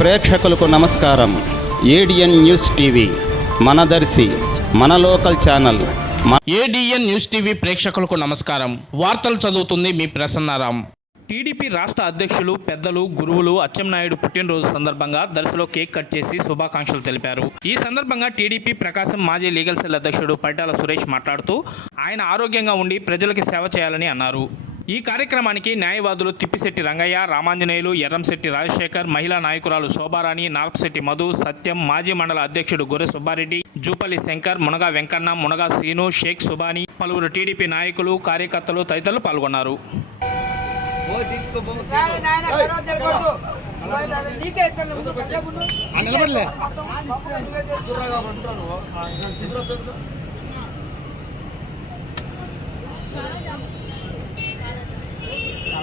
ప్రేక్షకులకు నమస్కారం. ADN news TV Manadarshi మన local channel ADN news TV ప్రేక్షకులకు నమస్కారం. వార్తలు చదువుతుంది మీ ప్రసన్నారాం. టీడీపీ రాష్ట్ర అధ్యక్షులు పెద్దలు గురువులు అచ్చెన్నాయుడు పుట్టినరోజు సందర్భంగా దర్శలో కేక్ కట్ చేసి శుభాకాంక్షలు తెలిపారు. ఈ సందర్భంగా టీడీపీ ప్రకాశం మాజీ లీగల్ సెల్ అధ్యక్షుడు పైటాల సురేష్ మాట్లాడుతూ ఆయన ఆరోగ్యంగా ఉండి ప్రజలకు సేవ చేయాలని అన్నారు. ఈ కార్యక్రమానికి న్యాయవాదులు తిప్పిశెట్టి రంగయ్య రామాంజనేయులు ఎర్రంశెట్టి రాజశేఖర్ మహిళా నాయకురాలు శోభారాణి నార్పశెట్టి మధు సత్యం మాజీ మండల అధ్యక్షుడు గొర్రె సుబ్బారెడ్డి జూపల్లి శంకర్ మునగా వెంకన్న మునగా సీను షేక్ సుబాని పలువురు టీడీపీ నాయకులు కార్యకర్తలు తదితరులు పాల్గొన్నారు. నిలబడలే.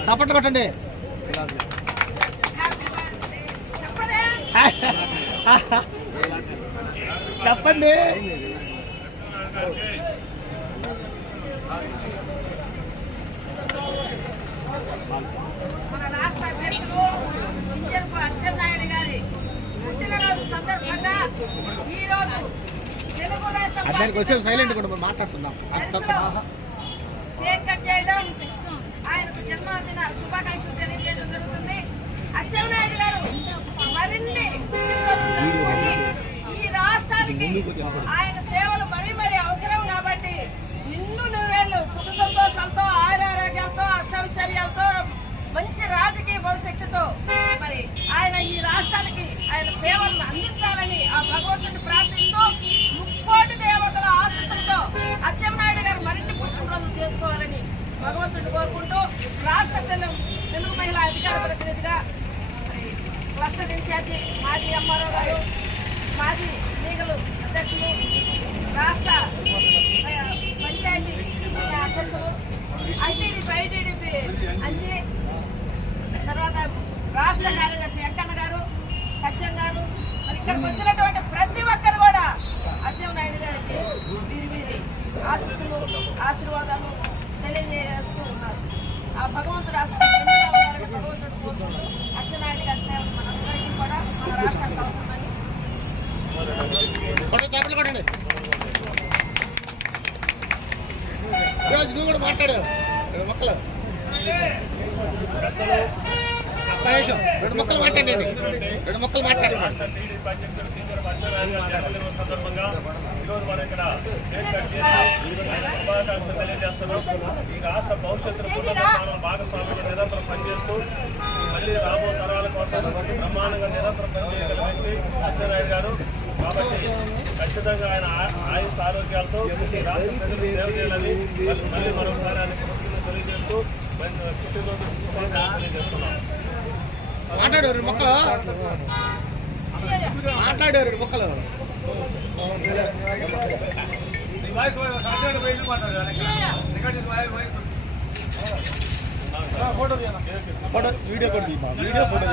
చప్పట్లు కొట్టండి. చెప్పండి. మన రాష్ట్ర అధ్యక్షులు ఇంజర్పు అచ్చెన్నాయుడు గారి పుట్టినరోజు సందర్భంగా ఈ రోజు తెలుగుదేశం దానికి వచ్చే సైలెంట్ కూడా మాట్లాడుతున్నాం కేక్ కట్ చేయడం జన్మదిన శుభాకాంక్షలు తెలియజేయడం జరుగుతుంది. అచ్చెన్నాయుడు గారు మరిన్ని పుట్టినరోజులు ఈ రాష్ట్రానికి ఆయన సేవలు మరీ మరీ అవసరం కాబట్టి నిన్ను నువ్వేళ్ళు సుఖ సంతోషాలతో ఆయురారోగ్యాలతో అష్టవిశ్వర్యాలతో మంచి రాజకీయ భవిష్యత్తుతో. మరి ఆయన ఈ రాష్ట్రానికి ఆయన సేవలను భగవంతుని కోరుకుంటూ రాష్ట్ర తెలుగు తెలుగు మహిళా అధికార ప్రతినిధిగా రాష్ట్ర ఇన్ఛార్జి మాజీ ఎంఆర్ఓ గారు మాజీ లీగల్ అధ్యక్షులు రాష్ట్ర పంచాయతీ అధ్యక్షులు ఐటీడీపీ ఐటీడీపీ అంజీ తర్వాత రాష్ట్ర కార్యదర్శి వెంకన్న గారు సత్యం గారు మరి ఇక్కడికి వచ్చినటువంటి ప్రతి ఒక్కరు కూడా అచ్చెం నాయుడు గారికి వీరి వీరి ఆశీస్సులు ఆశీర్వాదాలు తెలియజేస్తూ ఉన్నారు. ఆ భగవంతుడు ఆశీస్సులు నిండుగా భగవంతుడు కోరుకుంటూ అచ్చెన్నాయుడు గారి సేవలు మనందరికీ కూడా మన రాష్ట్రానికి అవసరమని. నువ్వు కూడా మాట్లాడు. మొక్కలు. రెండు మొక్కలు మాట్లాడండి రెండు మొక్కలు మాట్లాడండి సందర్భంగా ఈ రాష్ట్ర భవిష్యత్తులో భాగస్వామ్యంగా నిరంతరం పనిచేస్తూ మళ్ళీ రాబో తరాల కోసం బ్రహ్మాండంగా నిరంతరం పనిచేయగల వ్యక్తి అచ్చెన్నాయుడు గారు కాబట్టి ఖచ్చితంగా ఆయన ఆయుష్ ఆరోగ్యాలతో రాష్ట్ర ప్రజలు సేవ చేయాలని మళ్ళీ- మళ్ళీ మరొకసారి ఆయన తెలియజేస్తూ మరి పుట్టినరోజు తెలియజేస్తున్నాం మాట్లాడు రెండు మొక్కలు. మాట్లాడు రెండు మొక్కలు ఫోటో వీడియో కూడా వీడియో ఫోటో